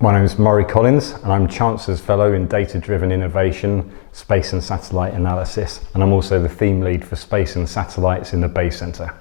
My name is Murray Collins and I'm Chancellor's Fellow in Data-Driven Innovation, Space and Satellite Analysis, and I'm also the theme lead for Space and Satellites in the BAE Centre.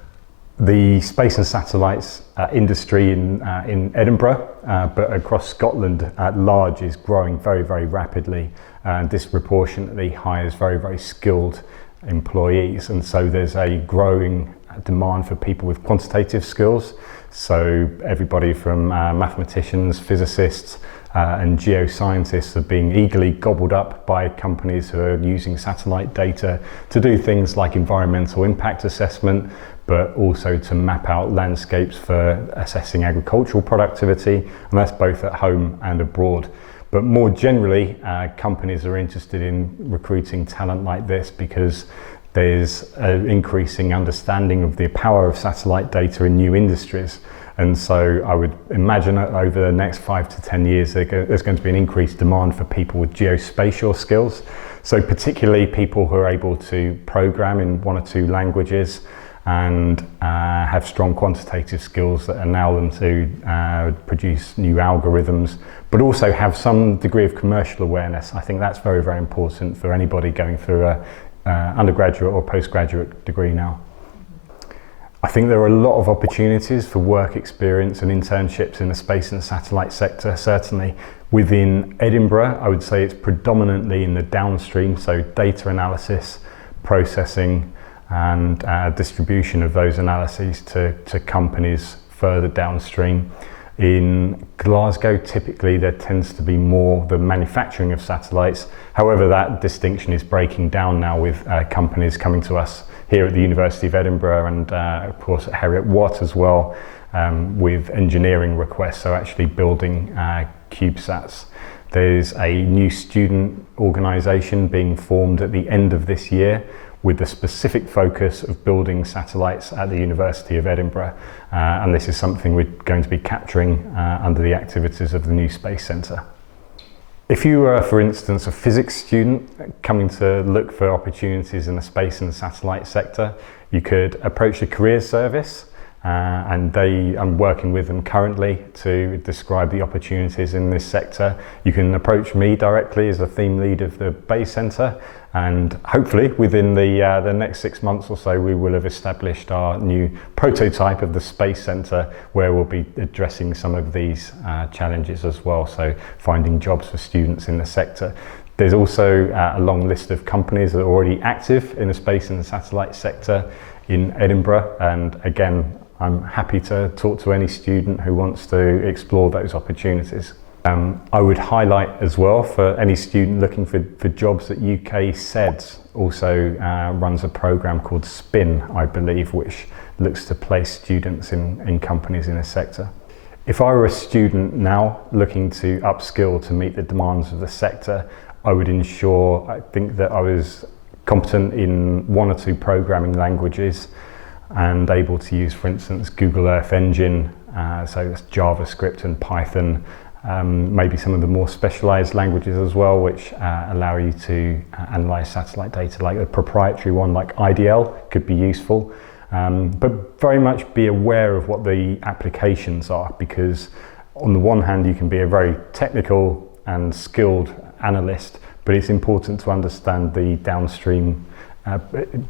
The space and satellites industry in Edinburgh, but across Scotland at large, is growing very, very rapidly and disproportionately hires very, very skilled employees, and so there's a growing demand for people with quantitative skills. So everybody from mathematicians, physicists and geoscientists are being eagerly gobbled up by companies who are using satellite data to do things like environmental impact assessment, but also to map out landscapes for assessing agricultural productivity, and that's both at home and abroad. But more generally, companies are interested in recruiting talent like this because there's an increasing understanding of the power of satellite data in new industries. And so I would imagine that over the next 5 to 10 years, there's going to be an increased demand for people with geospatial skills. So particularly people who are able to program in 1 or 2 languages and have strong quantitative skills that allow them to produce new algorithms, but also have some degree of commercial awareness. I think that's very, very important for anybody going through a undergraduate or postgraduate degree now. I think there are a lot of opportunities for work experience and internships in the space and satellite sector. Certainly within Edinburgh, I would say it's predominantly in the downstream, so data analysis, processing and distribution of those analyses to companies further downstream. In Glasgow, typically there tends to be more the manufacturing of satellites. However, that distinction is breaking down now with companies coming to us here at the University of Edinburgh and of course at Heriot-Watt as well, with engineering requests, so actually building CubeSats. There's a new student organisation being formed at the end of this year with the specific focus of building satellites at the University of Edinburgh. And this is something we're going to be capturing under the activities of the new Space Centre. If you were, for instance, a physics student coming to look for opportunities in the space and satellite sector, you could approach the Careers Service, and I'm working with them currently to describe the opportunities in this sector. You can approach me directly as the theme lead of the BAE Centre, and hopefully within the next 6 months or so we will have established our new prototype of the Space Centre, where we'll be addressing some of these challenges as well, so finding jobs for students in the sector. There's also a long list of companies that are already active in the space and the satellite sector in Edinburgh, and again, I'm happy to talk to any student who wants to explore those opportunities. I would highlight as well for any student looking for jobs that UK SEDS also runs a programme called SPIN, I believe, which looks to place students in companies in this sector. If I were a student now looking to upskill to meet the demands of the sector, I would ensure, I think, that I was competent in 1 or 2 programming languages and able to use, for instance, Google Earth Engine, so that's JavaScript and Python, maybe some of the more specialized languages as well, which allow you to analyze satellite data, like a proprietary one like IDL could be useful, but very much be aware of what the applications are, because on the one hand you can be a very technical and skilled analyst, but it's important to understand the downstream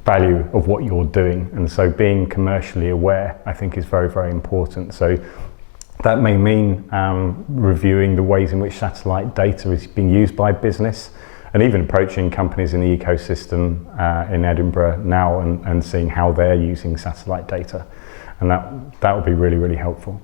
value of what you're doing, and so being commercially aware, I think, is very, very important. So that may mean reviewing the ways in which satellite data is being used by business, and even approaching companies in the ecosystem in Edinburgh now and seeing how they're using satellite data, and that will be really, really helpful.